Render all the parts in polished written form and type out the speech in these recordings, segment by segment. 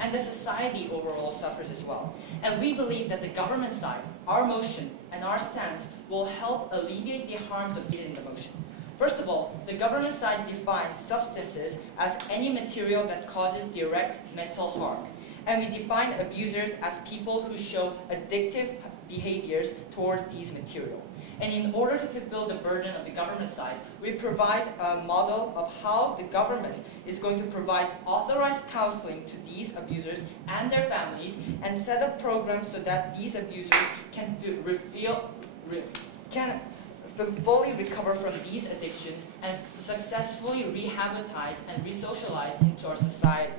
and the society overall suffers as well. And we believe that the government side, our motion and our stance, will help alleviate the harms of hitting the motion. First of all, the government side defines substances as any material that causes direct mental harm. And we define abusers as people who show addictive behaviors towards these materials. And in order to fulfill the burden of the government side, we provide a model of how the government is going to provide authorized counseling to these abusers and their families, and set up programs so that these abusers can fully recover from these addictions and successfully rehabilitate and re-socialize into our society.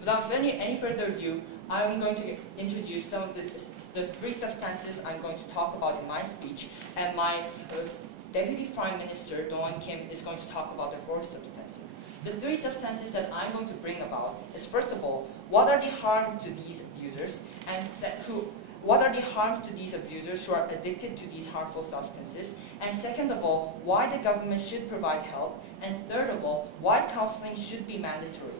Without any further ado, I'm going to introduce some of the three substances I'm going to talk about in my speech, and my Deputy Prime Minister, Dong Kim, is going to talk about the fourth substance. The three substances that I'm going to bring about is, first of all, what are the harms to these abusers, and what are the harms to these abusers who are addicted to these harmful substances, and second of all, why the government should provide help, and third of all, why counseling should be mandatory.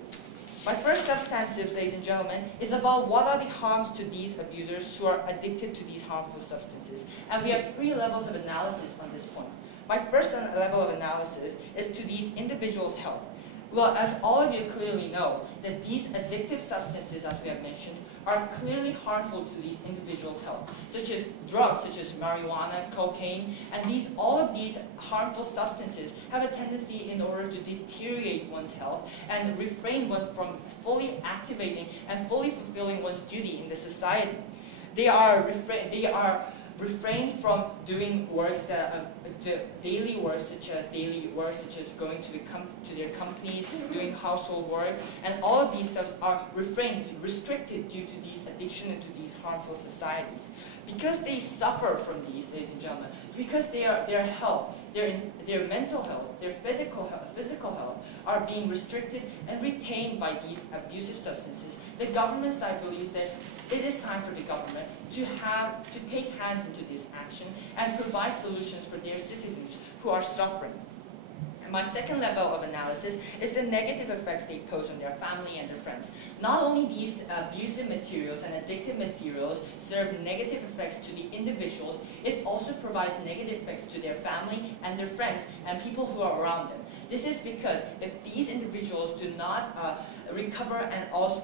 My first substance, ladies and gentlemen, is about what are the harms to these abusers who are addicted to these harmful substances. And we have three levels of analysis on this point. My first level of analysis is to these individuals' health. Well, as all of you clearly know, that these addictive substances, as we have mentioned, are clearly harmful to these individuals' health, such as drugs, such as marijuana, cocaine, and all of these harmful substances have a tendency in order to deteriorate one's health and refrain one from fully activating and fully fulfilling one's duty in the society. They are refrained from doing works that daily work such as going to their companies, doing household works, and all of these steps are restricted due to these addiction and to these harmful societies. Because they suffer from these, ladies and gentlemen, because their health, their mental health, their physical health are being restricted and retained by these abusive substances, the government side believes that it is time for the government to take hands into this action and provide solutions for their citizens who are suffering. And my second level of analysis is the negative effects they pose on their family and their friends. Not only these abusive materials and addictive materials serve negative effects to the individuals, it also provides negative effects to their family and their friends and people who are around them. This is because if these individuals do not recover and also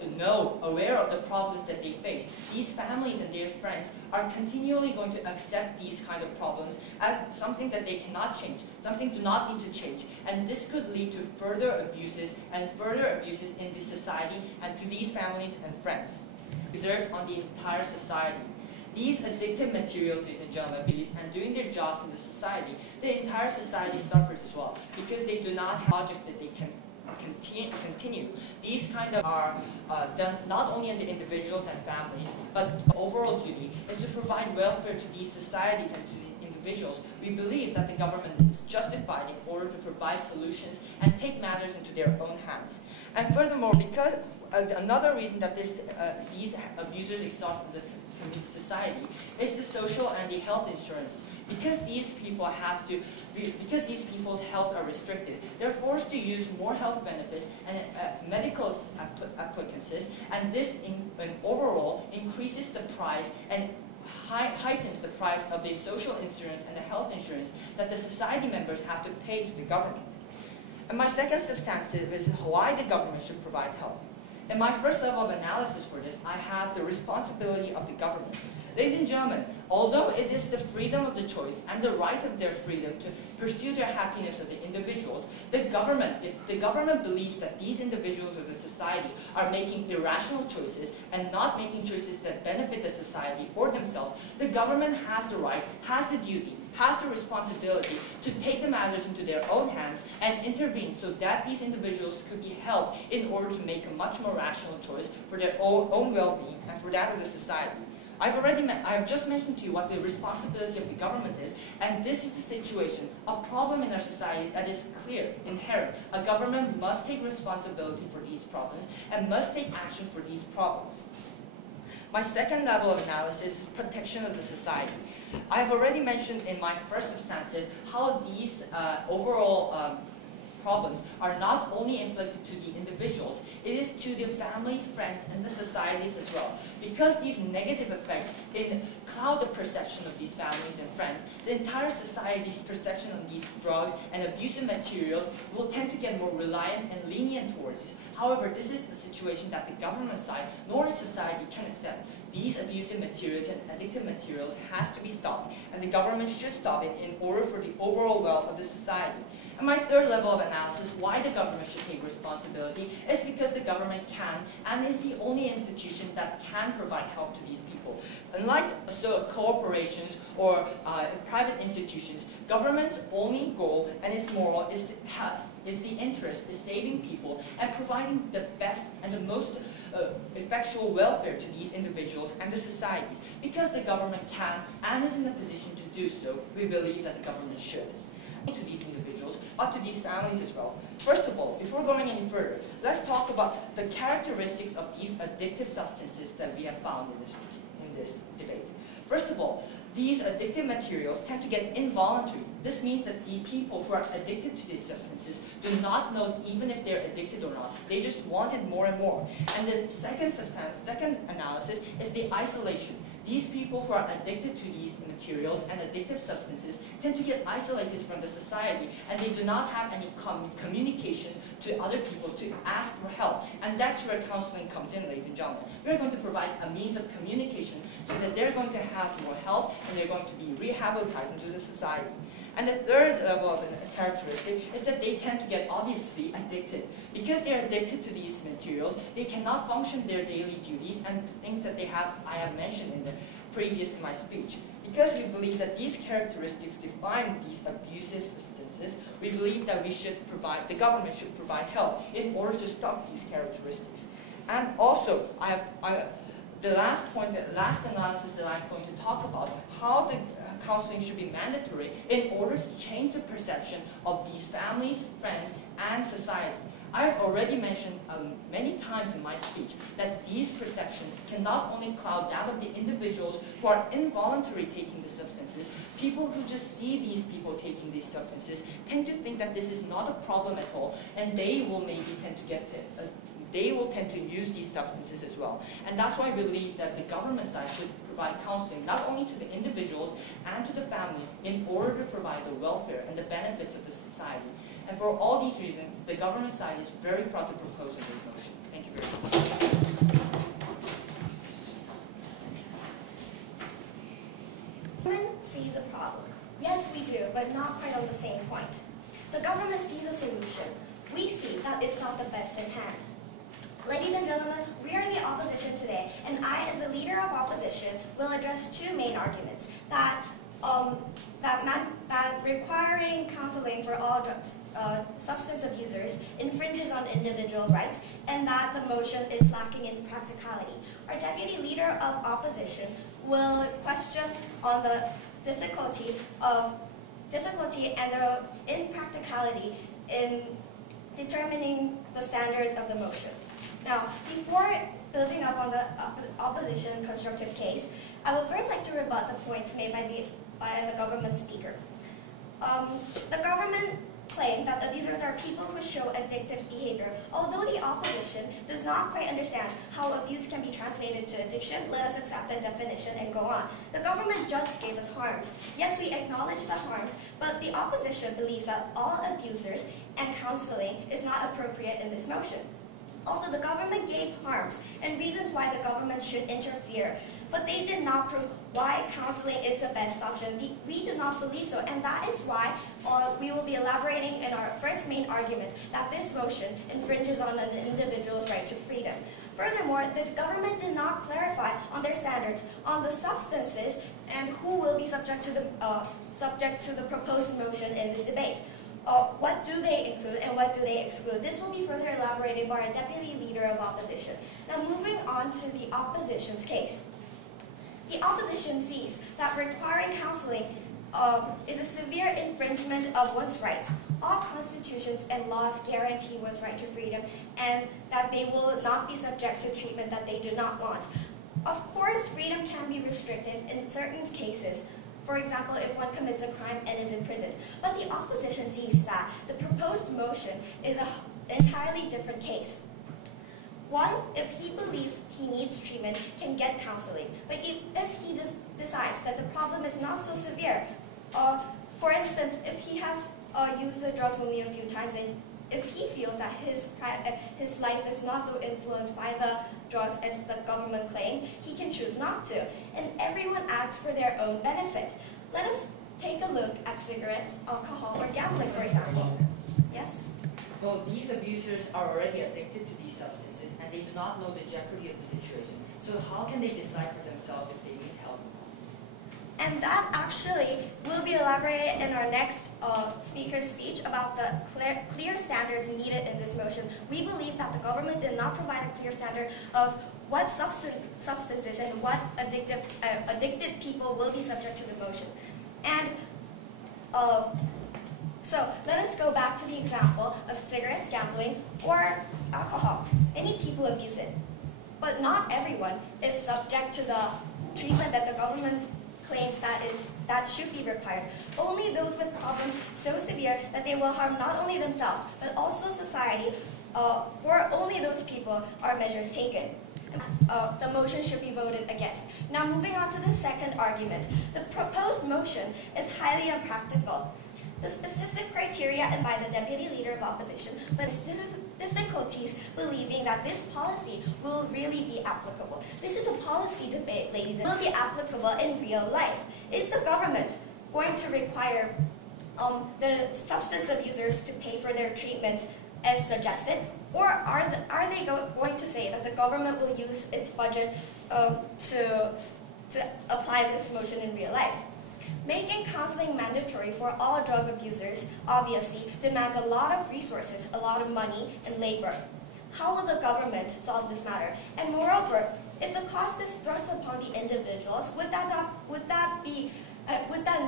aware of the problems that they face, these families and their friends are continually going to accept these kind of problems as something that they cannot change, something do not need to change. And this could lead to further abuses in the society and to these families and friends. Exert on the entire society. These addictive materials, ladies and gentlemen, and doing their jobs in the society, the entire society suffers as well, because they do not have logics that they can continue. These kind of are done not only on the individuals and families, but the overall duty is to provide welfare to these societies and to the individuals. We believe that the government is justified in order to provide solutions and take matters into their own hands. And furthermore, because another reason that these abusers exhaust from the society is the social and the health insurance. Because these people's health are restricted, they're forced to use more health benefits and medical appliances, and this overall increases the price and heightens the price of the social insurance and the health insurance that the society members have to pay to the government. And my second substance is why the government should provide help. In my first level of analysis for this, I have the responsibility of the government. Ladies and gentlemen, although it is the freedom of the choice and the right of their freedom to pursue their happiness of the individuals, if the government believes that these individuals of the society are making irrational choices and not making choices that benefit the society or themselves, the government has the right, has the duty, has the responsibility to take the matters into their own hands and intervene so that these individuals could be helped in order to make a much more rational choice for their own well-being and for that of the society. I have just mentioned to you what the responsibility of the government is, and this is the situation, a problem in our society that is clear, inherent. A government must take responsibility for these problems and must take action for these problems. My second level of analysis is protection of the society. I have already mentioned in my first substantive how these overall problems are not only inflicted to the individuals, it is to the family, friends, and the societies as well. Because these negative effects cloud the perception of these families and friends, the entire society's perception of these drugs and abusive materials will tend to get more reliant and lenient towards it. However, this is a situation that the government side nor the society can accept. These abusive materials and addictive materials has to be stopped, and the government should stop it in order for the overall well of the society. And my third level of analysis, why the government should take responsibility, is because the government can and is the only institution that can provide help to these people. Unlike corporations or private institutions, government's only goal and its moral is the interest is saving people and providing the best and the most effectual welfare to these individuals and the societies. Because the government can and is in a position to do so, we believe that the government should. To these individuals, but to these families as well. First of all, before going any further, let's talk about the characteristics of these addictive substances that we have found in this debate. First of all, these addictive materials tend to get involuntary. This means that the people who are addicted to these substances do not know even if they're addicted or not. They just want it more and more. And the second analysis is the isolation. These people who are addicted to these materials and addictive substances tend to get isolated from the society, and they do not have any communication to other people to ask for help. And that's where counseling comes in, ladies and gentlemen. We're going to provide a means of communication so that they're going to have more help and they're going to be rehabilitated into the society. And the third level of characteristic is that they tend to get obviously addicted. Because they're addicted to these materials, they cannot function their daily duties and things that I have mentioned in my speech. Because we believe that these characteristics define these abusive substances, we believe that the government should provide help in order to stop these characteristics. And also, the last analysis that I'm going to talk about, how the counseling should be mandatory in order to change the perception of these families, friends, and society. I've already mentioned many times in my speech that these perceptions can not only cloud that of the individuals who are involuntarily taking the substances. People who just see these people taking these substances tend to think that this is not a problem at all, and they will maybe tend to use these substances as well. And that's why we believe that the government side should provide counseling not only to the individuals and to the families in order to provide the welfare and the benefits of the society. And for all these reasons, the government side is very proud to propose this motion. Thank you very much. Government sees a problem. Yes, we do, but not quite on the same point. The government sees a solution. We see that it's not the best in hand. Ladies and gentlemen, we are the opposition today, and I, as the leader of opposition, will address two main arguments. That requiring counseling for all substance abusers infringes on individual rights, and that the motion is lacking in practicality. Our deputy leader of opposition will question on the difficulty and the impracticality in determining the standards of the motion. Now, before building up on the opposition constructive case, I would first like to rebut the points made by the government speaker. The government claimed that abusers are people who show addictive behavior. Although the opposition does not quite understand how abuse can be translated to addiction, let us accept the definition and go on. The government just gave us harms. Yes, we acknowledge the harms, but the opposition believes that all abusers and counseling is not appropriate in this motion. Also, the government gave harms and reasons why the government should interfere, but they did not prove why counseling is the best option. We do not believe so, and that is why we will be elaborating in our first main argument that this motion infringes on an individual's right to freedom. Furthermore, the government did not clarify on their standards on the substances and who will be subject to the proposed motion in the debate. What do they include and what do they exclude? This will be further elaborated by our deputy leader of opposition. Now, moving on to the opposition's case. The opposition sees that requiring counseling is a severe infringement of one's rights. All constitutions and laws guarantee one's right to freedom, and that they will not be subject to treatment that they do not want. Of course, freedom can be restricted in certain cases. For example, if one commits a crime and is imprisoned. But the opposition sees that the proposed motion is an entirely different case. One, if he believes he needs treatment, can get counseling. But if he decides that the problem is not so severe, for instance, if he has used the drugs only a few times and if he feels that his life is not so influenced by the drugs as the government claims, he can choose not to. And everyone acts for their own benefit. Let us take a look at cigarettes, alcohol, or gambling, for example. Yes? Well, these abusers are already addicted to these substances and they do not know the jeopardy of the situation. So how can they decide for themselves if they need help? And that actually will be elaborated in our next speaker's speech about the clear standards needed in this motion. We believe that the government did not provide a clear standard of what substances and what addicted people will be subject to the motion. And so let us go back to the example of cigarettes, gambling, or alcohol. Many people abuse it, but not everyone is subject to the treatment that the government claims that should be required. Only those with problems so severe that they will harm not only themselves, but also society, for only those people are measures taken. The motion should be voted against. Now moving on to the second argument. The proposed motion is highly impractical. The specific criteria and by the Deputy Leader of Opposition, but difficulties believing that this policy will really be applicable. This is a policy debate, ladies. It will be applicable in real life. Is the government going to require the substance abusers to pay for their treatment as suggested? Or are they going to say that the government will use its budget to apply this motion in real life? Making counseling mandatory for all drug abusers obviously demands a lot of resources, a lot of money and labor. How will the government solve this matter? And moreover, if the cost is thrust upon the individuals, would that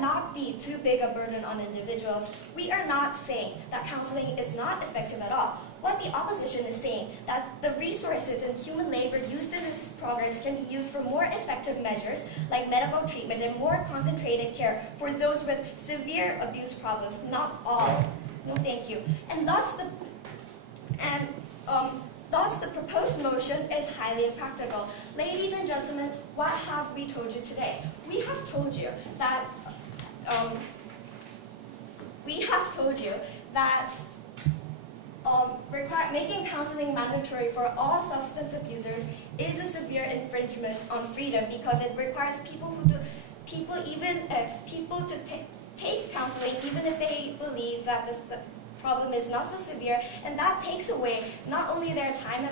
not be too big a burden on individuals? We are not saying that counseling is not effective at all. What the opposition is saying that the resources and human labor used in this progress can be used for more effective measures like medical treatment and more concentrated care for those with severe abuse problems, not all. No, thank you. And thus the proposed motion is highly impractical. Ladies and gentlemen, what have we told you today? We have told you that making counseling mandatory for all substance abusers is a severe infringement on freedom because it requires people to take counseling even if they believe that the problem is not so severe, and that takes away not only their time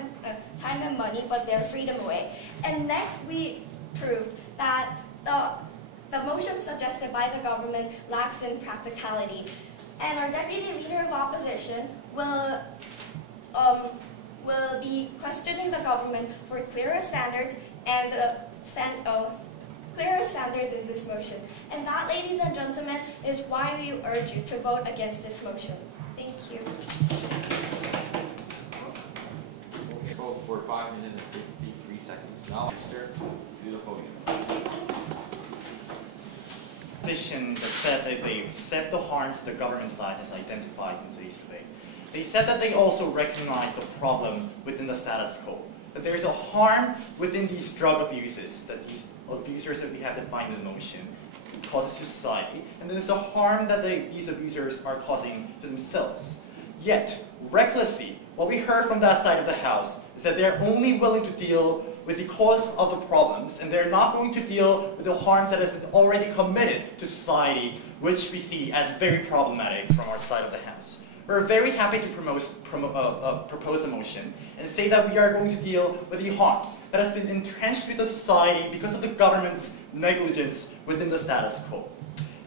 and money, but their freedom away. And next, we proved that the motion suggested by the government lacks in practicality. And our Deputy Leader of Opposition will be questioning the government for clearer standards and clearer standards in this motion. And that, ladies and gentlemen, is why we urge you to vote against this motion. Thank you. Okay, vote for 5 minutes and 53 seconds. Now, Mr. to the podium. Position that said that they accept the harms the government side has identified in today's debate. They said that they also recognize the problem within the status quo, that there is a harm within these drug abuses, that these abusers that we have defined in the motion causes to society, and then there's a harm that these abusers are causing to themselves. Yet, recklessly, what we heard from that side of the House is that they're only willing to deal with the cause of the problems, and they're not going to deal with the harms that has been already committed to society, which we see as very problematic from our side of the House. We're very happy to propose the motion and say that we are going to deal with the harms that has been entrenched with the society because of the government's negligence within the status quo.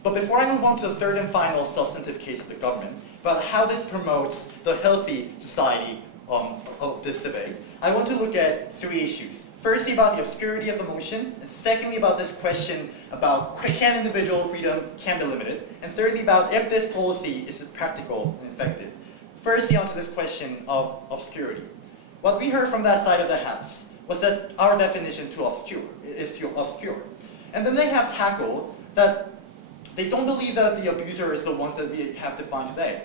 But before I move on to the third and final substantive case of the government, about how this promotes the healthy society of this debate, I want to look at 3 issues. Firstly, about the obscurity of the motion, and secondly, about this question about can individual freedom can be limited, and thirdly, about if this policy is practical and effective. Firstly, onto this question of obscurity. What we heard from that side of the House was that our definition is to obscure. And then they have tackled that They don't believe that the abuser is the ones that we have defined today.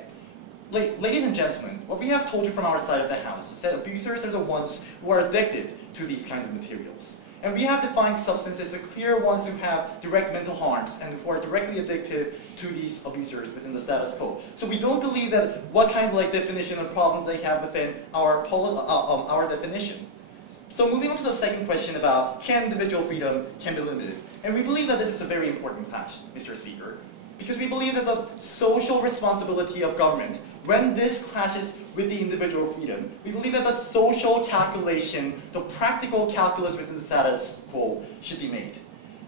Ladies and gentlemen, what we have told you from our side of the house is that abusers are the ones who are addicted to these kinds of materials. And we have defined substances, the clear ones who have direct mental harms and who are directly addicted to these abusers within the status quo. So we don't believe that what kind of definition of problem they have within our definition. So moving on to the second question about can individual freedom can be limited. And we believe that this is a very important clash, Mr. Speaker, because we believe that the social responsibility of government, when this clashes with the individual freedom, we believe that the social calculation, the practical calculus within the status quo should be made.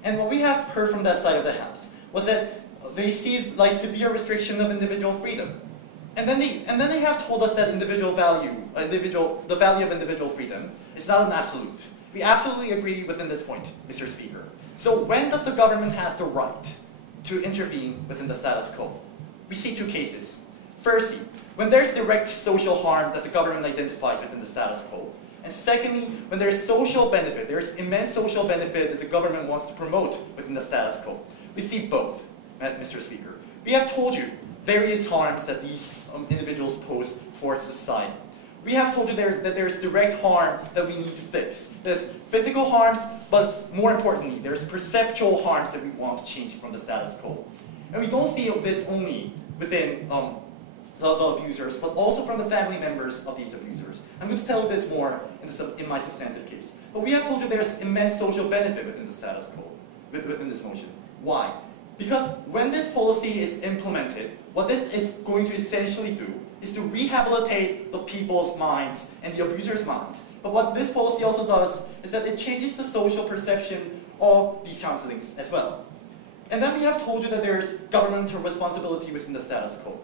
And what we have heard from that side of the House was that they see severe restriction of individual freedom. And then they have told us that the value of individual freedom is not an absolute. We absolutely agree within this point, Mr. Speaker. So when does the government have the right to intervene within the status quo? We see two cases. Firstly, when there's direct social harm that the government identifies within the status quo. And secondly, when there's social benefit, there's immense social benefit that the government wants to promote within the status quo. We see both, Mr. Speaker. We have told you various harms that these individuals pose towards society. We have told you that there's direct harm that we need to fix. There's physical harms, but more importantly, there's perceptual harms that we want to change from the status quo. And we don't see this only within the abusers, but also from the family members of these abusers. I'm going to tell you this more in my substantive case. But we have told you there's immense social benefit within the status quo, within this motion. Why? Because when this policy is implemented, what this is going to essentially do is to rehabilitate the people's minds and the abuser's mind. But what this policy also does is that it changes the social perception of these counselings as well. And then we have told you that there's governmental responsibility within the status quo.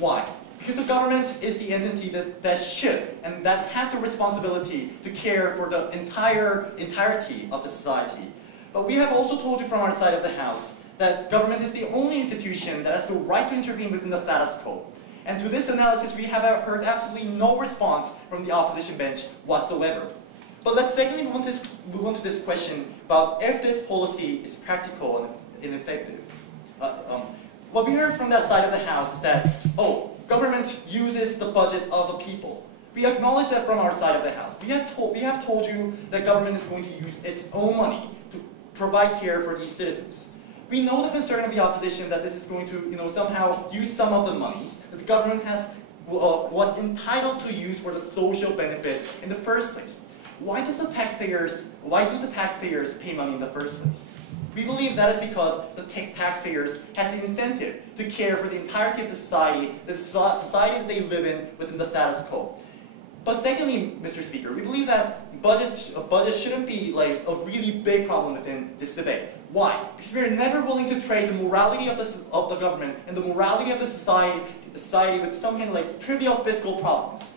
Why? Because the government is the entity that should and that has the responsibility to care for the entirety of the society. But we have also told you from our side of the House that government is the only institution that has the right to intervene within the status quo. And to this analysis, we have heard absolutely no response from the opposition bench whatsoever. But let's secondly move on to this question about if this policy is practical and effective. What we heard from that side of the House is that, government uses the budget of the people. We acknowledge that from our side of the House. We have told you that government is going to use its own money to provide care for these citizens. We know the concern of the opposition that this is going to, somehow use some of the monies that the government was entitled to use for the social benefit in the first place. Why do the taxpayers pay money in the first place? We believe that is because the taxpayers has the incentive to care for the entirety of the society that they live in within the status quo. But secondly, Mr. Speaker, we believe that budget shouldn't be a really big problem within this debate. Why? Because we're never willing to trade the morality of the government and the morality of the society with some kind of trivial fiscal problems.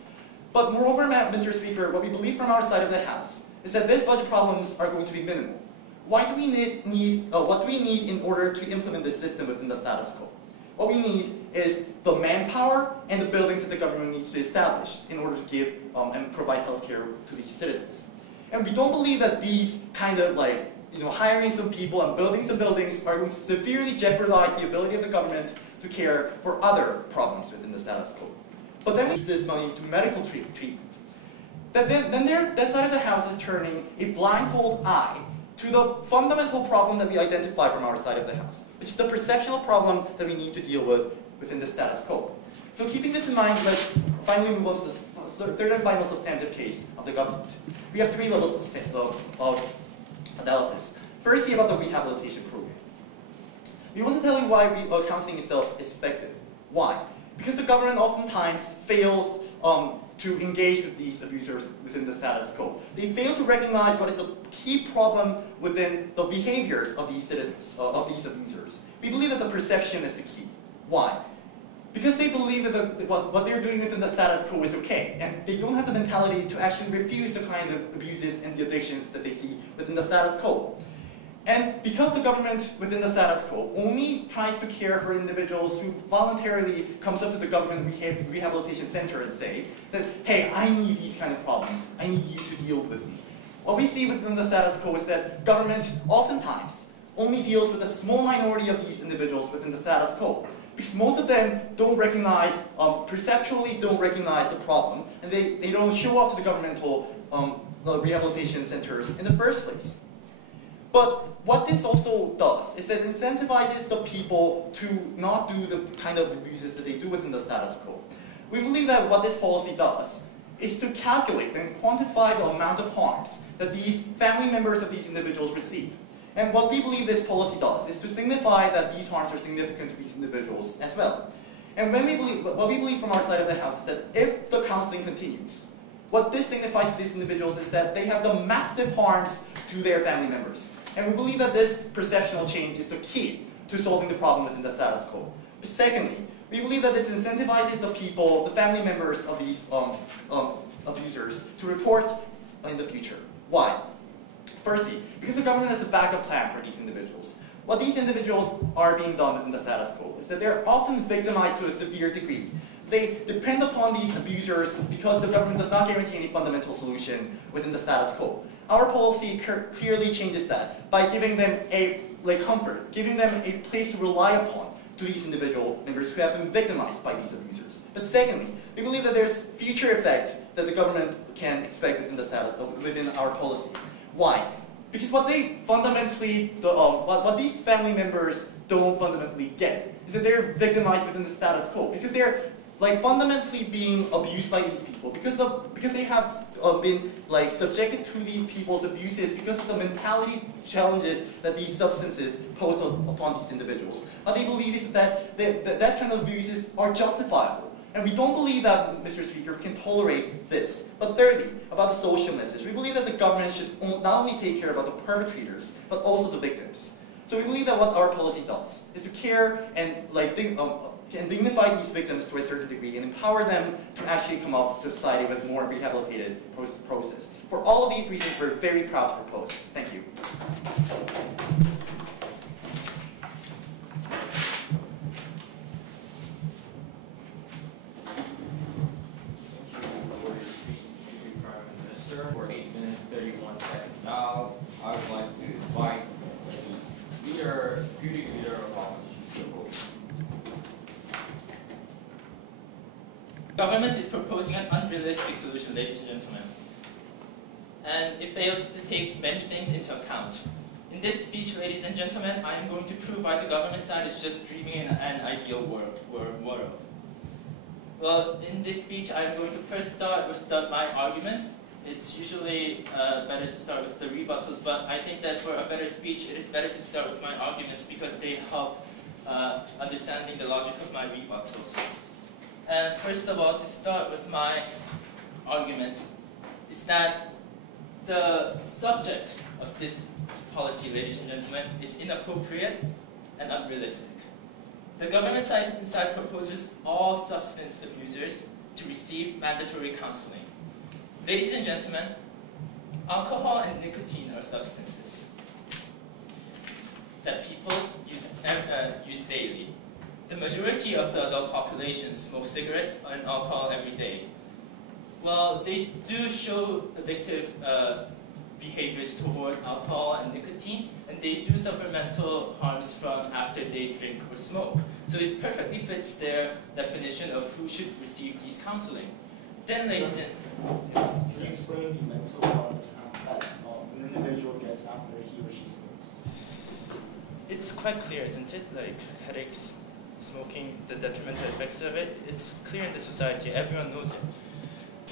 But moreover, Mr. Speaker, what we believe from our side of the House is that these budget problems are going to be minimal. What do we need in order to implement this system within the status quo? What we need is the manpower and the buildings that the government needs to establish in order to give and provide health care to these citizens. And we don't believe that these kind of hiring some people and building some buildings are going to severely jeopardize the ability of the government to care for other problems within the status quo. But then we use this money to medical treatment. That side of the House is turning a blindfold eye to the fundamental problem that we identify from our side of the House, which is the perceptual problem that we need to deal with within the status quo. So keeping this in mind, let's finally move on to the third and final substantive case of the government. We have three levels of analysis. Firstly, about the rehabilitation program. We want to tell you why counseling itself is effective. Why? Because the government oftentimes fails to engage with these abusers within the status quo. They fail to recognize what is the key problem within the behaviors of these citizens, of these abusers. We believe that the perception is the key. Why? Because they believe that what they're doing within the status quo is okay, and they don't have the mentality to actually refuse the kind of abuses and the addictions that they see within the status quo. And because the government within the status quo only tries to care for individuals who voluntarily comes up to the government rehabilitation center and say that, hey, I need these kind of problems, I need you to deal with me. What we see within the status quo is that government oftentimes only deals with a small minority of these individuals within the status quo. Because most of them don't recognize, perceptually don't recognize the problem, and they don't show up to the governmental rehabilitation centers in the first place. But what this also does is that it incentivizes the people to not do the kind of abuses that they do within the status quo. We believe that what this policy does is to calculate and quantify the amount of harms that these family members of these individuals receive. And what we believe this policy does is to signify that these harms are significant to these individuals as well. And what we believe from our side of the house is that if the counseling continues, what this signifies to these individuals is that they have the massive harms to their family members. And we believe that this perceptual change is the key to solving the problem within the status quo. But secondly, we believe that this incentivizes the people, the family members of these abusers, to report in the future. Why? Firstly, because the government has a backup plan for these individuals. What these individuals are being done within the status quo is that they're often victimized to a severe degree. They depend upon these abusers because the government does not guarantee any fundamental solution within the status quo. Our policy clearly changes that by giving them a comfort, giving them a place to rely upon to these individual members who have been victimized by these abusers. But secondly, we believe that there's future effect that the government can expect within the within our policy. Why? Because what they fundamentally, what these family members don't fundamentally get is that they're victimized within the status quo because they're fundamentally being abused by these people because they have been subjected to these people's abuses because of the mentality challenges that these substances pose upon these individuals. What they believe is that that kind of abuses are justifiable. And we don't believe that, Mr. Speaker, can tolerate this. But thirdly, about the social message, we believe that the government should not only take care about the perpetrators, but also the victims. So we believe that what our policy does is to care and dignify these victims to a certain degree and empower them to actually come out to society with a more rehabilitated process. For all of these reasons, we're very proud to propose. Thank you. For 8 minutes, 31 seconds. Now, I would like to invite the deputy leader of opposition to vote. Government is proposing an unrealistic solution, ladies and gentlemen. And it fails to take many things into account. In this speech, ladies and gentlemen, I am going to prove why the government side is just dreaming in an ideal world. Well, in this speech, I'm going to first start with my arguments. It's usually better to start with the rebuttals, but I think that for a better speech, it is better to start with my arguments because they help understanding the logic of my rebuttals. And first of all, to start with my argument, is that the subject of this policy, ladies and gentlemen, is inappropriate and unrealistic. The government side proposes all substance abusers to receive mandatory counseling. Ladies and gentlemen, alcohol and nicotine are substances that people use daily. The majority of the adult population smoke cigarettes and alcohol every day. Well, they do show addictive behaviors toward alcohol and nicotine, and they do suffer mental harms from after they drink or smoke. So it perfectly fits their definition of who should receive these counseling. Then, ladies and can you explain the mental harms that an individual gets after he or she smokes? it's quite clear, isn't it? Like headaches, smoking, the detrimental effects of it. It's clear in the society. Everyone knows it.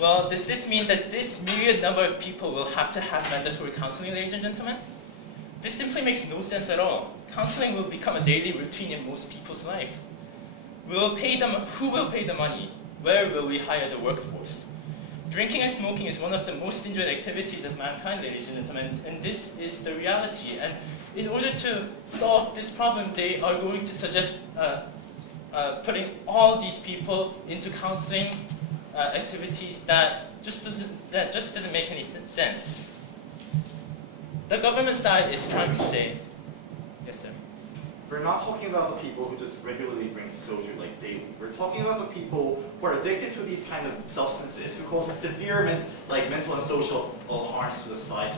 Well, does this mean that this myriad number of people will have to have mandatory counseling, ladies and gentlemen? This simply makes no sense at all. Counseling will become a daily routine in most people's life. Who will pay the money? Where will we hire the workforce? Drinking and smoking is one of the most enjoyed activities of mankind, ladies and gentlemen, and this is the reality. And in order to solve this problem, they are going to suggest putting all these people into counseling activities that just doesn't make any sense. The government side is trying to say, yes, sir. We're not talking about the people who just regularly drink soju like daily. We're talking about the people who are addicted to these kind of substances who cause severe mental and social harms to the society.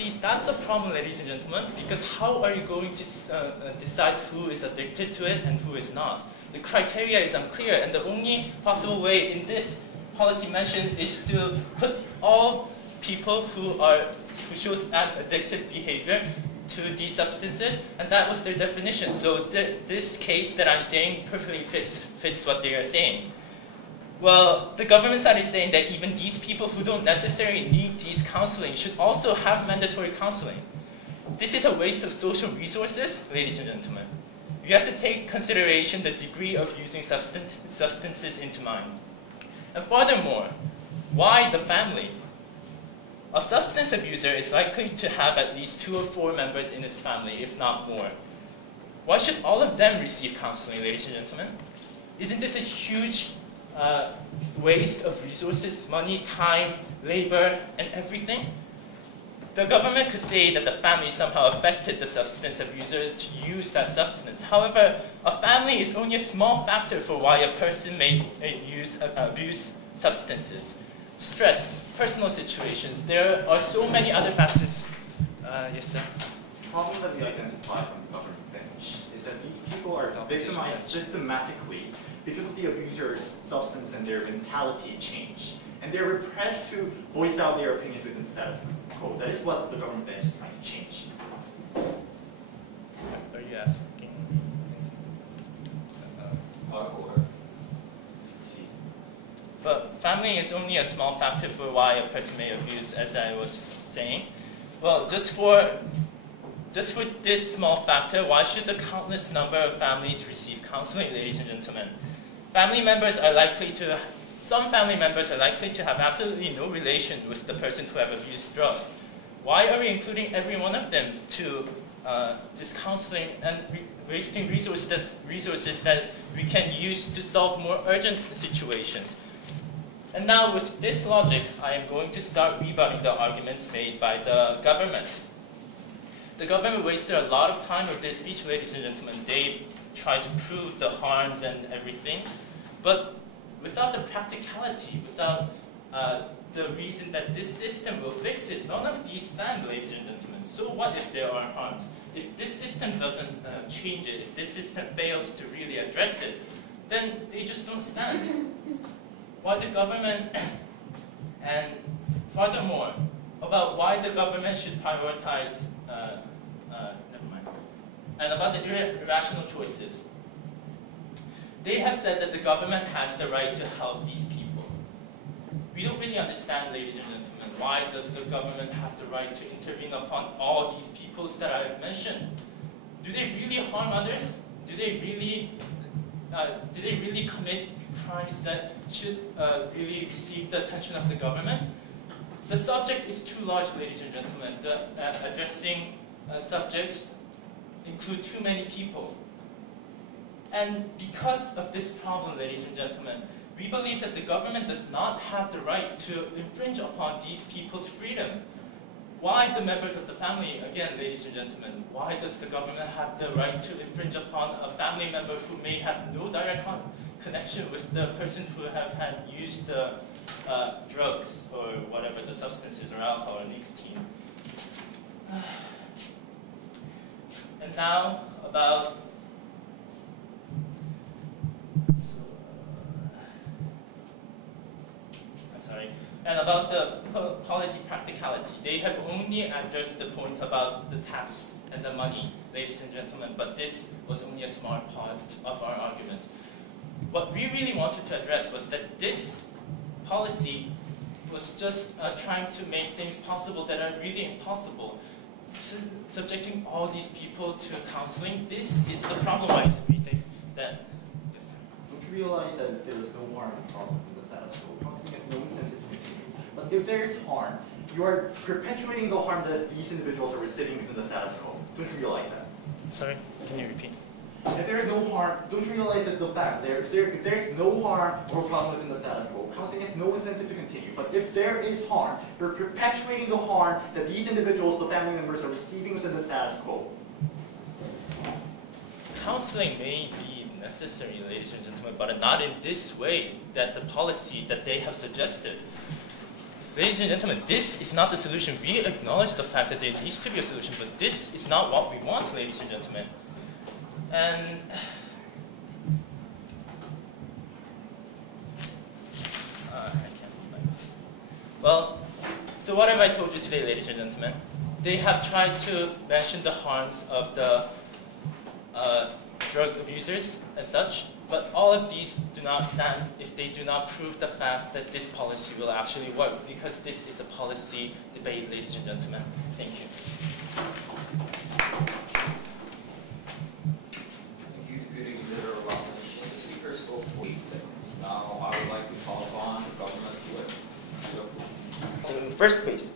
see, that's a problem, ladies and gentlemen, because how are you going to decide who is addicted to it and who is not? The criteria is unclear, and the only possible way in this policy mentioned is to put all people who shows an addicted behavior to these substances, and that was their definition. So this case that I'm saying perfectly fits what they are saying. Well, the government side is saying that even these people who don't necessarily need these counseling should also have mandatory counseling. This is a waste of social resources, ladies and gentlemen. You have to take consideration the degree of using substances into mind. And furthermore, why the family? A substance abuser is likely to have at least 2 or 4 members in his family, if not more. Why should all of them receive counseling, ladies and gentlemen? Isn't this a huge waste of resources, money, time, labor, and everything? The government could say that the family somehow affected the substance abuser to use that substance. However, a family is only a small factor for why a person may abuse substances. Stress, personal situations, there are so many other factors. Yes, sir? The problem that we identify from the government bench is that these people are victimized systematically because of the abuser's substance and their mentality change. And they're repressed to voice out their opinions within the status quo. That is what the government bench is trying to change. Are you asking? Out of order. But family is only a small factor for why a person may abuse, as I was saying. Well, just for this small factor, why should the countless number of families receive counseling, ladies and gentlemen? Some family members are likely to have absolutely no relation with the person who have abused drugs. Why are we including every one of them to this counseling and wasting resources that we can use to solve more urgent situations? And now with this logic, I am going to start rebutting the arguments made by the government. The government wasted a lot of time with their speech, ladies and gentlemen. They tried to prove the harms and everything, but without the practicality, without the reason that this system will fix it, none of these stand, ladies and gentlemen. So what if there are harms? If this system doesn't change it, if this system fails to really address it, then they just don't stand. Why the government, and furthermore, about why the government should prioritize, and about the irrational choices. They have said that the government has the right to help these people. We don't really understand, ladies and gentlemen, why does the government have the right to intervene upon all these peoples that I have mentioned? Do they really harm others? Do they really commit crimes that should really receive the attention of the government? The subject is too large, ladies and gentlemen. Addressing subjects include too many people. And because of this problem, ladies and gentlemen, we believe that the government does not have the right to infringe upon these people's freedom. Why the members of the family, again, ladies and gentlemen, why does the government have the right to infringe upon a family member who may have no direct connection with the person who have had used the drugs or whatever the substances, or alcohol or nicotine? And now about and about the policy practicality. They have only addressed the point about the tax and the money, ladies and gentlemen, but this was only a small part of our argument. What we really wanted to address was that this policy was just trying to make things possible that are really impossible. Subjecting all these people to counseling, this is the problem. We think that. Yes, sir. Don't you realize that there is no harm in problem in the status quo? Counseling has no incentive to continue. But if there is harm, you are perpetuating the harm that these individuals are receiving within the status quo. Don't you realize that? Sorry, can you repeat? If there is no harm, don't you realize that the fact that if there's no harm or problem within the status quo, counseling has no incentive to continue. But if there is harm, you're perpetuating the harm that these individuals, the family members, are receiving within the status quo. Counseling may be necessary, ladies and gentlemen, but not in this way, that the policy that they have suggested. Ladies and gentlemen, this is not the solution. We acknowledge the fact that there needs to be a solution, but this is not what we want, ladies and gentlemen. And I can't believe this. Well, so what have I told you today, ladies and gentlemen? They have tried to mention the harms of the drug abusers as such, but all of these do not stand if they do not prove the fact that this policy will actually work, because this is a policy debate, ladies and gentlemen. Thank you. Thank you, Deputy Leader of Opposition. The speaker spoke for 8 seconds. Now, I would like to call upon the government to in the first place.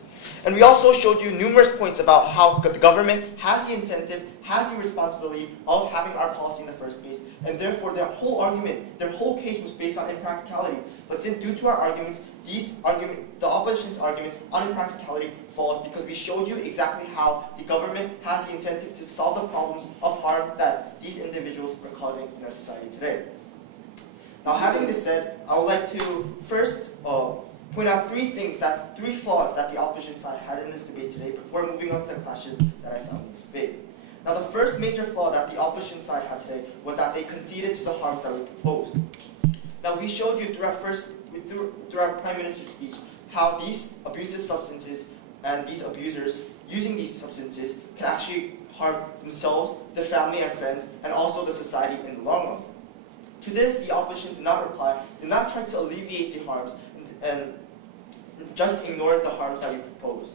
And we also showed you numerous points about how the government has the incentive, has the responsibility of having our policy in the first place, and therefore their whole argument, their whole case was based on impracticality. But since due to our arguments, the opposition's arguments on impracticality falls, because we showed you exactly how the government has the incentive to solve the problems of harm that these individuals are causing in our society today. Now, having this said, I would like to first point out three flaws that the opposition side had in this debate today before moving on to the clashes that I found in this debate. Now, the first major flaw that the opposition side had today was that they conceded to the harms that we proposed. Now, we showed you through our Prime Minister's speech how these abusive substances and these abusers using these substances can actually harm themselves, their family and friends, and also the society in the long run. To this, the opposition did not reply, did not try to alleviate the harms, and just ignored the harms that we proposed.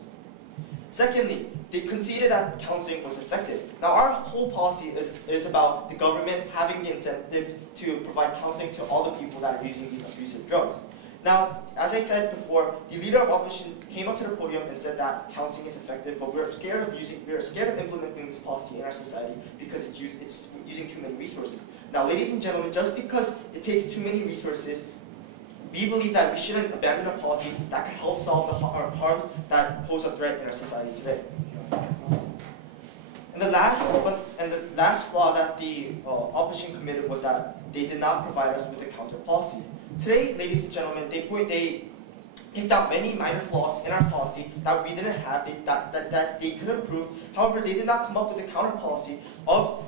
Secondly, they conceded that counseling was effective. Now, our whole policy is about the government having the incentive to provide counseling to all the people that are using these abusive drugs. Now, as I said before, the leader of opposition came up to the podium and said that counseling is effective, but we're scared of implementing this policy in our society because it's using too many resources. Now, ladies and gentlemen, just because it takes too many resources, we believe that we shouldn't abandon a policy that can help solve the harms that pose a threat in our society today. And the last flaw that the opposition committed was that they did not provide us with a counter policy. Today, ladies and gentlemen, they picked out many minor flaws in our policy that we didn't have, that they could improve. However, they did not come up with a counter policy of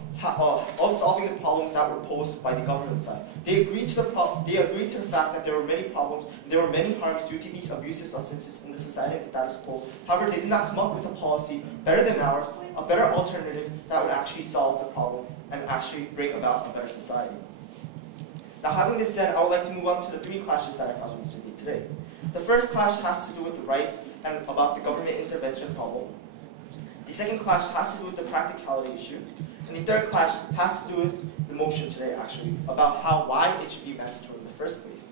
solving the problems that were posed by the government side. They agreed to the fact that there were many problems, there were many harms due to these abusive substances in the society and status quo. However, they did not come up with a policy better than ours, a better alternative that would actually solve the problem and actually bring about a better society. Now, having this said, I would like to move on to the three clashes that I found in this debate today. The first clash has to do with the rights and about the government intervention problem. The second clash has to do with the practicality issue. And the third clash has to do with the motion today, actually, about why it should be mandatory in the first place.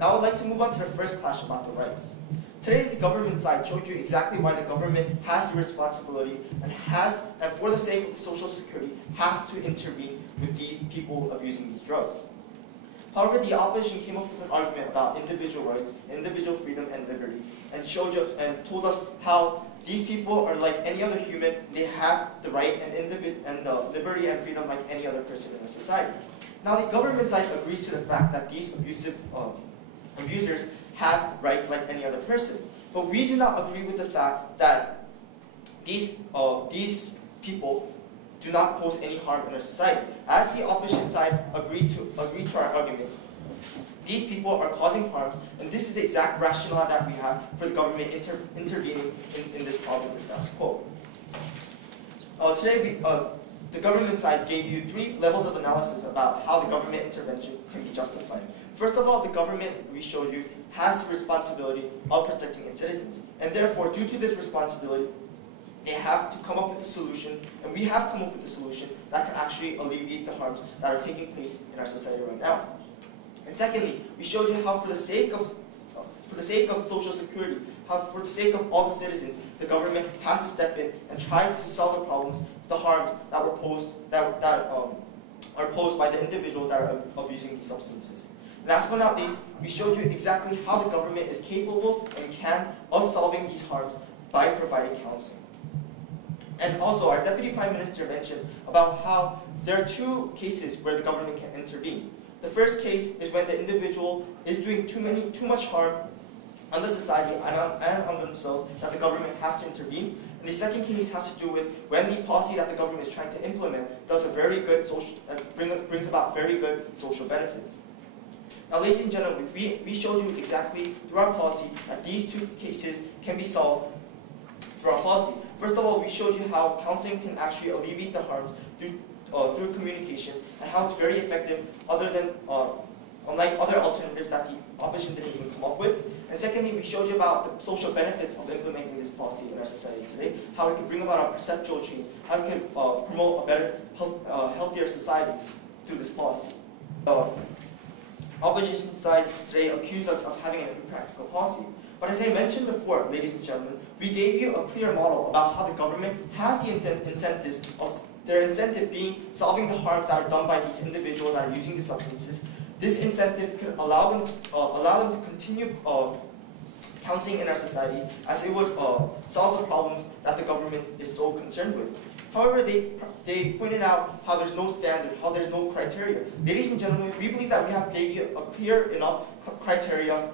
Now, I would like to move on to the first clash about the rights. Today, the government side showed you exactly why the government has the responsibility and for the sake of Social Security, has to intervene with these people abusing these drugs. However, the opposition came up with an argument about individual rights, individual freedom and liberty, and told us how these people are like any other human. They have the right and the liberty and freedom like any other person in the society. Now, the government side agrees to the fact that these abusers have rights like any other person, but we do not agree with the fact that these people do not pose any harm in our society. As the opposition side agreed to our arguments, these people are causing harms, and this is the exact rationale that we have for the government intervening in this problem, the status quo. Today, the government side gave you 3 levels of analysis about how the government intervention can be justified. First of all, the government, we showed you, has the responsibility of protecting its citizens, and therefore, due to this responsibility, they have to come up with a solution, and we have come up with a solution that can actually alleviate the harms that are taking place in our society right now. And secondly, we showed you how for the sake of Social Security, how for the sake of all the citizens, the government has to step in and try to solve the problems, the harms that were posed are posed by the individuals that are abusing these substances. Last but not least, we showed you exactly how the government is capable and can of solving these harms by providing counseling. And also, our Deputy Prime Minister mentioned about how there are 2 cases where the government can intervene. The first case is when the individual is doing too much harm on the society and on themselves that the government has to intervene. And the second case has to do with when the policy that the government is trying to implement does a very good brings about very good social benefits. Now, ladies and gentlemen, we showed you exactly through our policy that these two cases can be solved through our policy. First of all, we showed you how counseling can actually alleviate the harms through communication, and how it's very effective, unlike other alternatives that the opposition didn't even come up with. And secondly, we showed you about the social benefits of implementing this policy in our society today, how it could bring about a perceptual change, how it could promote a better, healthier society through this policy. Opposition side today accused us of having an impractical policy. But as I mentioned before, ladies and gentlemen, we gave you a clear model about how the government has the incentives of their incentive being solving the harms that are done by these individuals that are using the substances. This incentive could allow them to continue counseling in our society, as it would solve the problems that the government is so concerned with. However, they pointed out how there's no standard, how there's no criteria. Ladies and gentlemen, we believe that we have gave you a clear enough criteria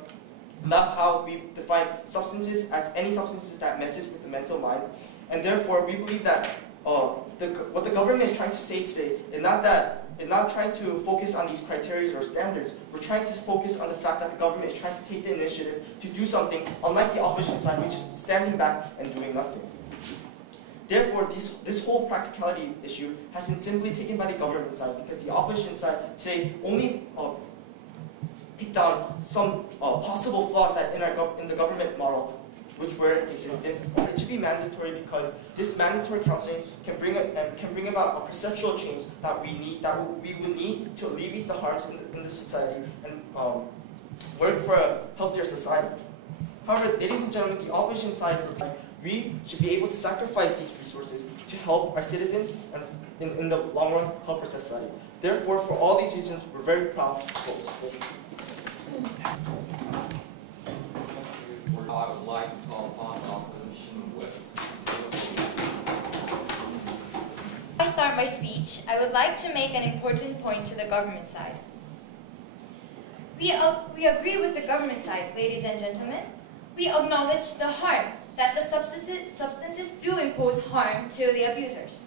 about how we define substances as any substances that messes with the mental mind, and therefore we believe that what the government is trying to say today is not trying to focus on these criteria or standards. We're trying to focus on the fact that the government is trying to take the initiative to do something, unlike the opposition side, which is standing back and doing nothing. Therefore, this whole practicality issue has been simply taken by the government side, because the opposition side today only picked on some possible flaws that in the government model, which were existent. It should be mandatory because this mandatory counseling can bring about a perceptual change that we would need to alleviate the harms in the society and work for a healthier society. However, ladies and gentlemen, the opposition side, we should be able to sacrifice these resources to help our citizens and in the long run help our society. Therefore, for all these reasons, we're very proud to vote. Now I would like to call upon the opposition whip. Before I start my speech, I would like to make an important point to the government side. We agree with the government side, ladies and gentlemen. We acknowledge the harm that the substances do impose harm to the abusers.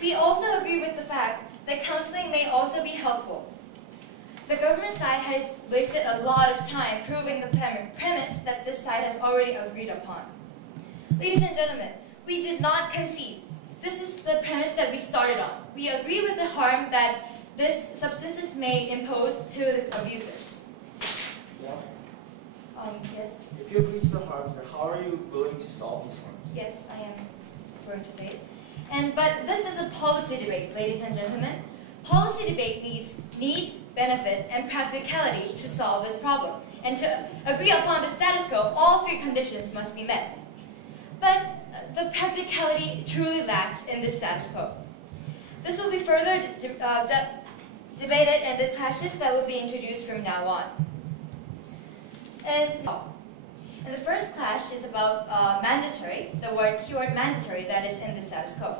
We also agree with the fact that counseling may also be helpful. The government side has wasted a lot of time proving the premise that this side has already agreed upon. Ladies and gentlemen, we did not concede. This is the premise that we started on. We agree with the harm that these substances may impose to the abusers. Yeah. Yes. If you agree to the harms, then how are you willing to solve these harms? Yes, I am going to say it. But this is a policy debate, ladies and gentlemen. Policy debate needs need, benefit, and practicality to solve this problem. And to agree upon the status quo, all three conditions must be met. But the practicality truly lacks in this status quo. This will be further debated in the clashes that will be introduced from now on. And the first clash is about mandatory, the keyword mandatory that is in the status quo.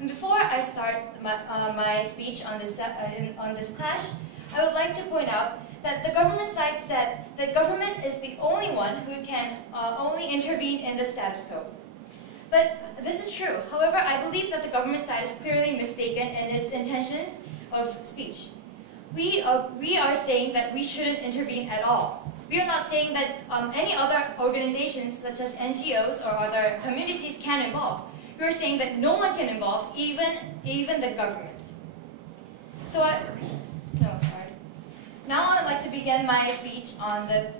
And before I start my speech on this clash, I would like to point out that the government side said that government is the only one who can only intervene in the status quo. But this is true. However, I believe that the government side is clearly mistaken in its intentions of speech. We are saying that we shouldn't intervene at all. We are not saying that any other organizations, such as NGOs or other communities, can involve. We are saying that no one can involve, even the government. Now I would like to begin my speech on the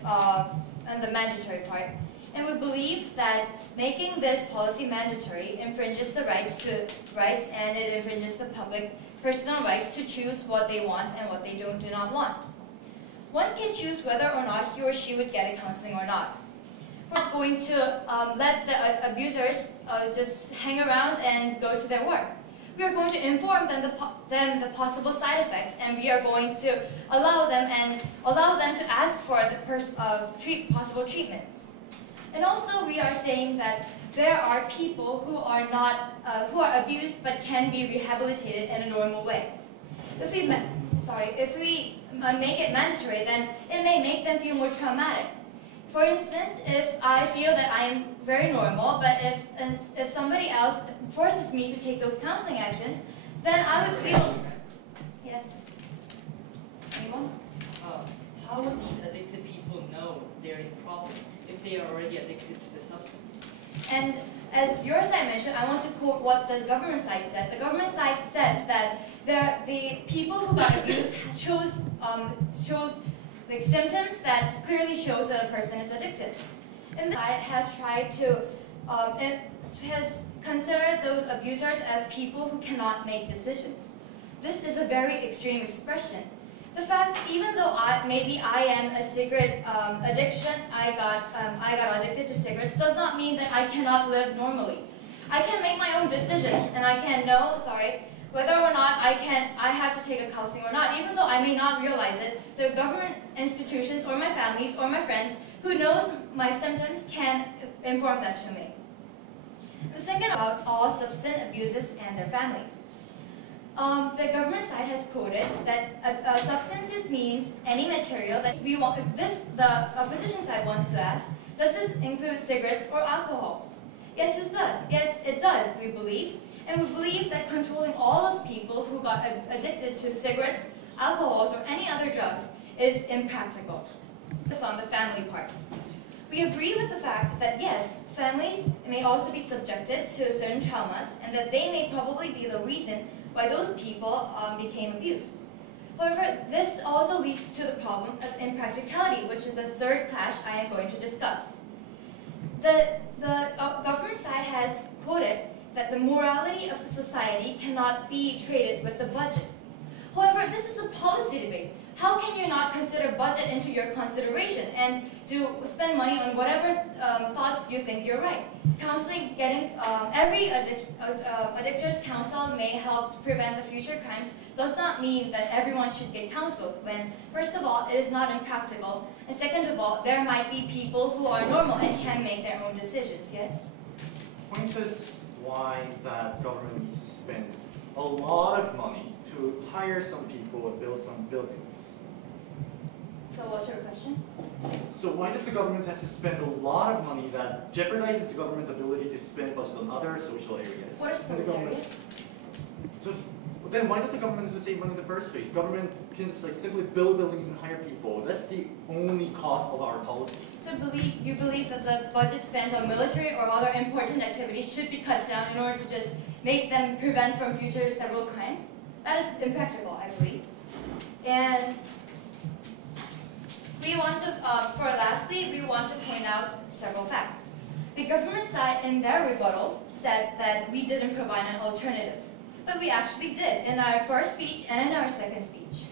mandatory part. And we believe that making this policy mandatory infringes the rights and it infringes the public personal rights to choose what they want and what they do not want. One can choose whether or not he or she would get a counseling or not. We're not going to let the abusers just hang around and go to their work. We are going to inform them the possible side effects, and we are going to allow them to ask for the possible treatments. And also, we are saying that there are people who are abused but can be rehabilitated in a normal way. If we make it mandatory, then it may make them feel more traumatic. For instance, if I feel that I'm very normal, but if somebody else forces me to take those counseling actions, then I would feel... Yes? Anyone? How would these addicted people know they're in problem if they are already addicted to the substance? And as your side mentioned, I want to quote what the government side said. The government side said that the people who got abused shows like symptoms that clearly shows that a person is addicted. And the side has tried to has considered those abusers as people who cannot make decisions. This is a very extreme expression. The fact, even though maybe I am a cigarette addiction, I got addicted to cigarettes, does not mean that I cannot live normally. I can make my own decisions, and I can know, whether or not I have to take a counseling or not. Even though I may not realize it, the government institutions or my families or my friends who knows my symptoms can inform that to me. The second about all substance abusers and their family. The government side has quoted that substances means any material that we want. The opposition side wants to ask, does this include cigarettes or alcohols? Yes, it does. Yes, it does, we believe. And we believe that controlling all of people who got addicted to cigarettes, alcohols, or any other drugs is impractical. Just on the family part. We agree with the fact that yes, families may also be subjected to certain traumas, and that they may probably be the reason why those people became abused. However, this also leads to the problem of impracticality, which is the third clash I am going to discuss. The government side has quoted that the morality of the society cannot be traded with the budget. However, this is a policy debate. How can you not consider budget into your consideration and to spend money on whatever thoughts you think you're right? Counseling, every addictors counsel may help prevent the future crimes, does not mean that everyone should get counseled when, first of all, it is not impractical, and second of all, there might be people who are normal and can make their own decisions, yes? Point is why that government needs to spend a lot of money to hire some people and build some buildings. So what's your question? So why does the government have to spend a lot of money that jeopardizes the government's ability to spend budget on other social areas? What are those areas? So then why does the government have to save money in the first place? Government can just simply build buildings and hire people. That's the only cost of our policy. So you believe that the budget spent on military or other important activities should be cut down in order to just make them prevent from future several crimes? That is impractical, I believe. And we want to, lastly, we want to point out several facts. The government side, in their rebuttals, said that we didn't provide an alternative. But we actually did in our first speech and in our second speech.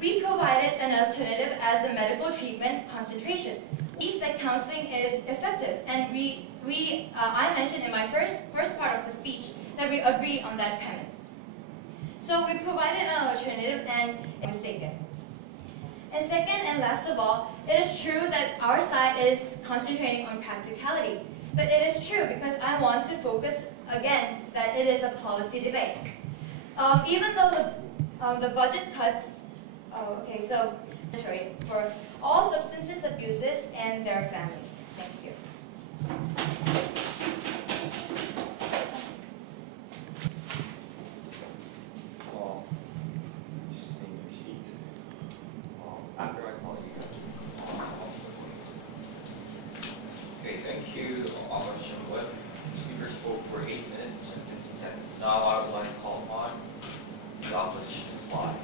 We provided an alternative as a medical treatment concentration. We believe that counseling is effective, and I mentioned in my first part of the speech that we agree on that premise. So we provided an alternative and mistaken. And second and last of all, it is true that our side is concentrating on practicality. But it is true because I want to focus again that it is a policy debate. Even though the budget cuts, so for all substances abuses and their family. Thank you. Well, just take your seat. After I call you. Okay, thank you, Officer Wood. The speaker spoke for 8 minutes and 15 seconds. Now I would like to call upon the opposition to reply.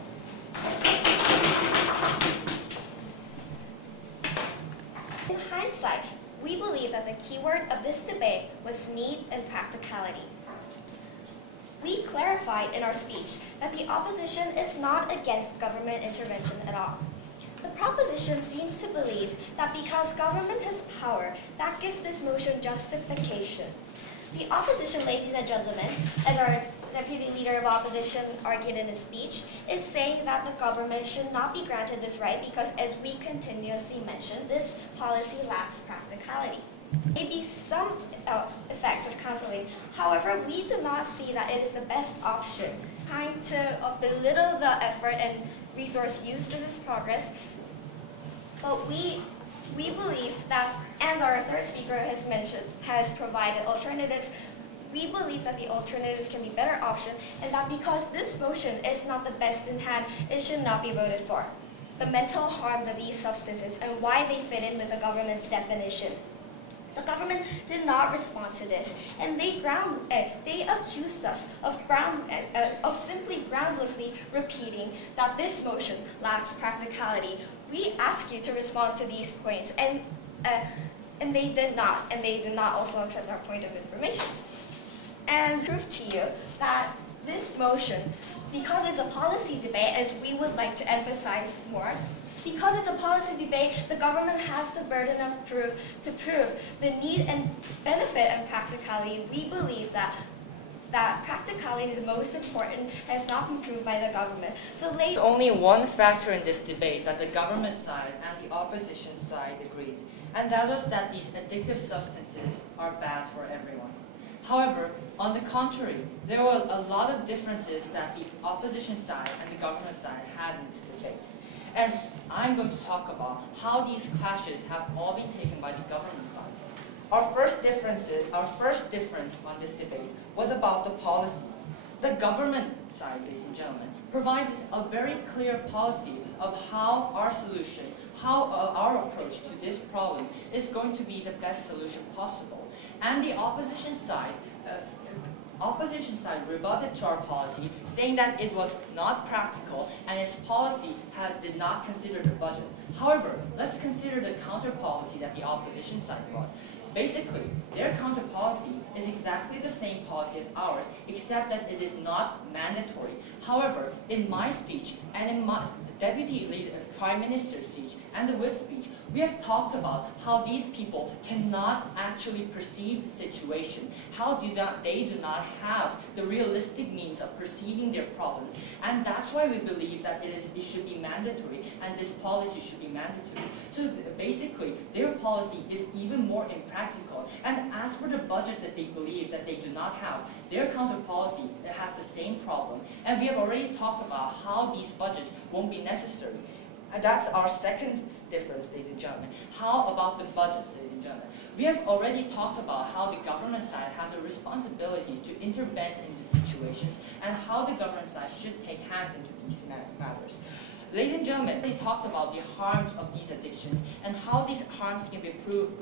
In hindsight, we believe that the keyword of this debate was need and practicality. We clarified in our speech that the opposition is not against government intervention at all. The proposition seems to believe that because government has power, that gives this motion justification. The opposition, ladies and gentlemen, as our Deputy Leader of Opposition argued in his speech, is saying that the government should not be granted this right because, as we continuously mentioned, this policy lacks practicality. Maybe some effects of counseling. However, we do not see that it is the best option. Trying to belittle the effort and resource used in this progress, but we We believe that, and our third speaker has provided alternatives. We believe that the alternatives can be better option, and that because this motion is not the best in hand, it should not be voted for. The mental harms of these substances and why they fit in with the government's definition. The government did not respond to this, and they accused us of simply groundlessly repeating that this motion lacks practicality. We ask you to respond to these points, and they did not, and they did not also accept our point of information. And prove to you that this motion, because it's a policy debate, as we would like to emphasize more, because it's a policy debate, the government has the burden of proof to prove the need and benefit and practicality. We believe that practicality, the most important, has not been proved by the government. So There's only one factor in this debate that the government side and the opposition side agreed, and that was that these addictive substances are bad for everyone. However, on the contrary, there were a lot of differences that the opposition side and the government side had in this debate. And I'm going to talk about how these clashes have all been taken by the government side. Our first difference on this debate was about the policy. The government side, ladies and gentlemen, provided a very clear policy of how our solution, how our approach to this problem is going to be the best solution possible. And the opposition side rebutted to our policy, saying that it was not practical and its policy did not consider the budget. However, let's consider the counter policy that the opposition side brought. Basically, their counter policy is exactly the same policy as ours, except that it is not mandatory. However, in my speech and in my Prime Minister's speech and the whip speech, we have talked about how these people cannot actually perceive the situation, how they do not have the realistic means of perceiving their problems, and that's why we believe that it should be mandatory, and this policy should be mandatory. So basically, their policy is even more impractical, and as for the budget that they believe that they do not have, their counter policy has the same problem, and we have already talked about how these budgets won't be necessary. And that's our second difference, ladies and gentlemen. How about the budgets, ladies and gentlemen? We have already talked about how the government side has a responsibility to intervene in these situations and how the government side should take hands into these matters. Ladies and gentlemen, they talked about the harms of these addictions and how these harms can be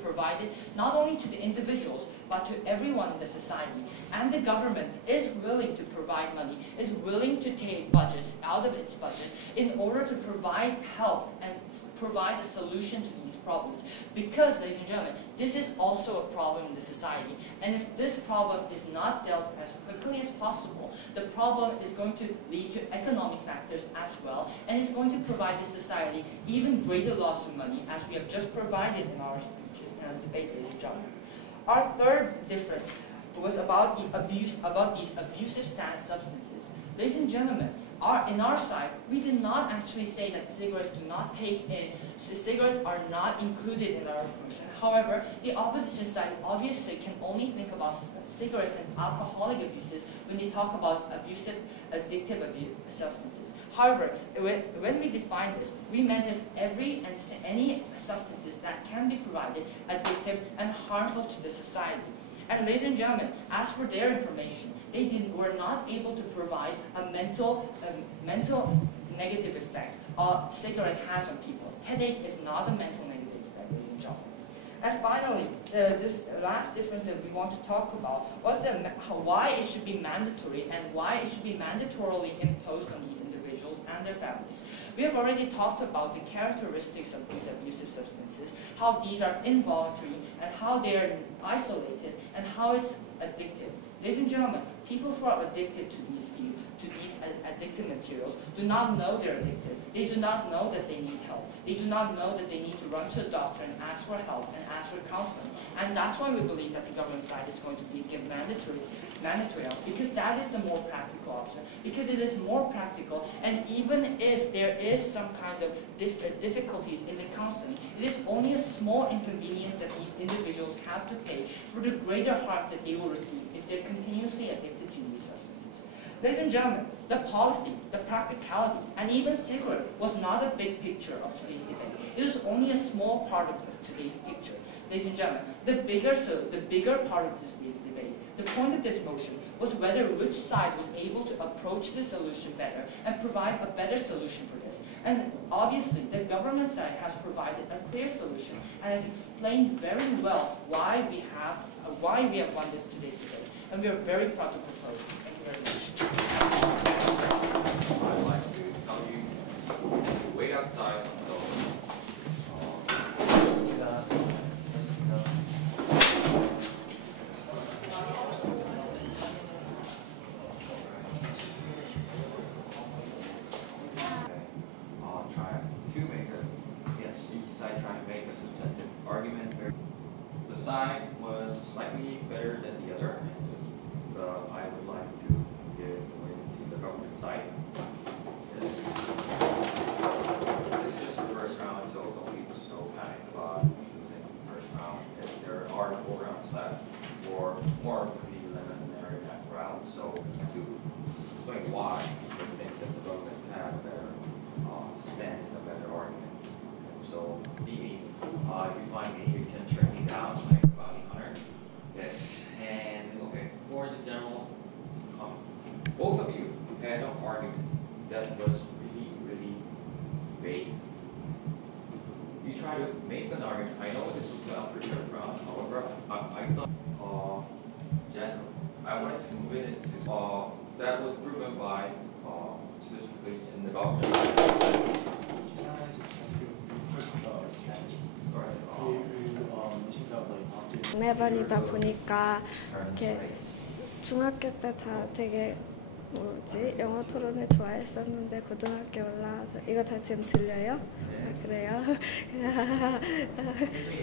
provided not only to the individuals, but to everyone in the society. And the government is willing to provide money, is willing to take budgets out of its budget in order to provide help and provide a solution to these problems. Because, ladies and gentlemen, this is also a problem in the society. And if this problem is not dealt as quickly as possible, the problem is going to lead to economic factors as well, and it's going to provide the society even greater loss of money, as we have just provided in our speeches and debate, ladies and gentlemen. Our third difference was about these abusive substances. Ladies and gentlemen, in our side, we did not actually say that cigarettes cigarettes are not included in our motion. However, the opposition side obviously can only think about cigarettes and alcoholic abuses when they talk about addictive substances. However, when we define this, we meant as any substances that can be provided addictive and harmful to the society. And ladies and gentlemen, as for their information, they were not able to provide a mental negative effect cigarette has on people. Headache is not a mental negative effect, ladies and gentlemen. And finally, this last difference that we want to talk about was why it should be mandatory and why it should be mandatorily imposed on these individuals and their families. We have already talked about the characteristics of these abusive substances, how these are involuntary and how they are isolated and how it's addictive. Ladies and gentlemen, people who are addicted to these addictive materials do not know they're addicted. They do not know that they need help. They do not know that they need to run to a doctor and ask for help and ask for counseling. And that's why we believe that the government side is going to give mandatory help, because that is the more practical option, because it is more practical, and even if there is some kind of difficulties in the counseling, it is only a small inconvenience that these individuals have to pay for the greater harm that they will receive if they're continuously addicted to these substances. Ladies and gentlemen, the policy, the practicality, and even cigarette was not a big picture of today's debate. It is only a small part of today's picture. Ladies and gentlemen, the bigger part of this debate, the point of this motion was whether which side was able to approach the solution better and provide a better solution for this. And obviously, the government side has provided a clear solution and has explained very well why we have won today's debate. And we are very proud to propose. Thank you very much. I'd like to tell you to wait outside until try to make a each side trying to make a substantive argument. The side was slightly better than the other. I would like to give the win to the government side. This is just the first round, so don't be so panicked about losing the first round. As there are 4 rounds left, or more preliminary rounds. So to explain why I think that the government had a better stance and a better argument. So, if you find me, you can track me down like Bounty Hunter. Yes, and okay, for the general comments. Both of you had an argument that was really, really vague. You try to make an argument. I know this was an unprepared round. However, I thought, general. I wanted to move it into that was proven by specifically in the government. 매번이다 보니까 이렇게 중학교 때 다 되게 영어 토론을 좋아했었는데 고등학교 올라와서 이거 다 지금 들려요? 아, 그래요?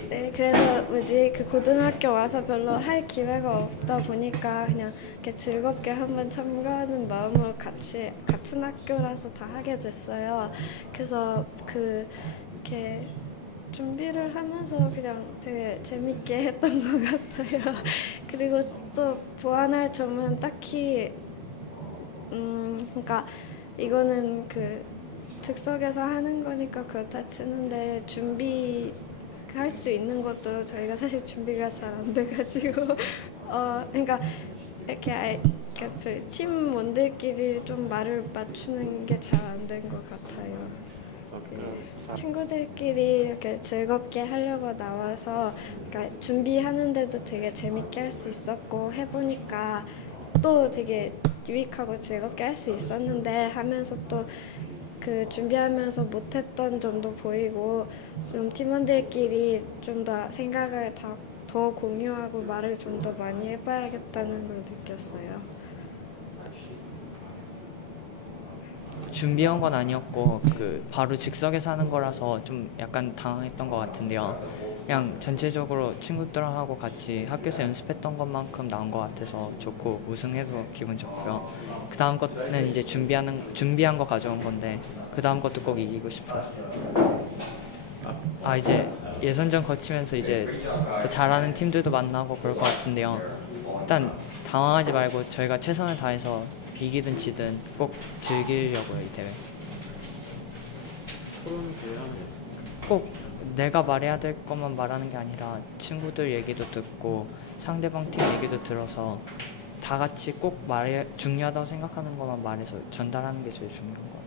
네, 그래서 그 고등학교 와서 별로 할 기회가 없다 보니까 그냥 이렇게 즐겁게 한번 참가하는 마음으로 같은 학교라서 다 하게 됐어요. 그래서 이렇게 준비를 하면서 그냥 되게 재밌게 했던 것 같아요. 그리고 또 보완할 점은 딱히 그러니까 이거는 즉석에서 하는 거니까 그렇다 치는데 준비할 수 있는 것도 저희가 사실 준비가 잘 안 돼가지고 그러니까 이렇게 저희 팀원들끼리 좀 말을 맞추는 게 잘 안 된 것 같아요. 친구들끼리 이렇게 즐겁게 하려고 나와서 그러니까 준비하는데도 되게 재밌게 할 수 있었고 해보니까 또 되게 유익하고 즐겁게 할 수 있었는데 하면서 또 준비하면서 못했던 점도 보이고 좀 팀원들끼리 좀 더 생각을 더 공유하고 말을 좀 더 많이 해봐야겠다는 걸 느꼈어요. 준비한 건 아니었고 바로 즉석에서 하는 거라서 좀 약간 당황했던 것 같은데요. 그냥 전체적으로 친구들하고 같이 학교에서 연습했던 것만큼 나온 것 같아서 좋고 우승해도 기분 좋고요. 그 다음 거는 이제 준비한 거 가져온 건데 그 다음 것도 꼭 이기고 싶어요. 이제 예선전 거치면서 이제 더 잘하는 팀들도 만나고 그럴 것 같은데요. 일단 당황하지 말고 저희가 최선을 다해서 이기든 지든 꼭 즐기려고요, 이 대회. 꼭 내가 말해야 될 것만 말하는 게 아니라 친구들 얘기도 듣고 상대방 팀 얘기도 들어서 다 같이 꼭 중요하다고 생각하는 것만 말해서 전달하는 게 제일 중요한 것 같아요.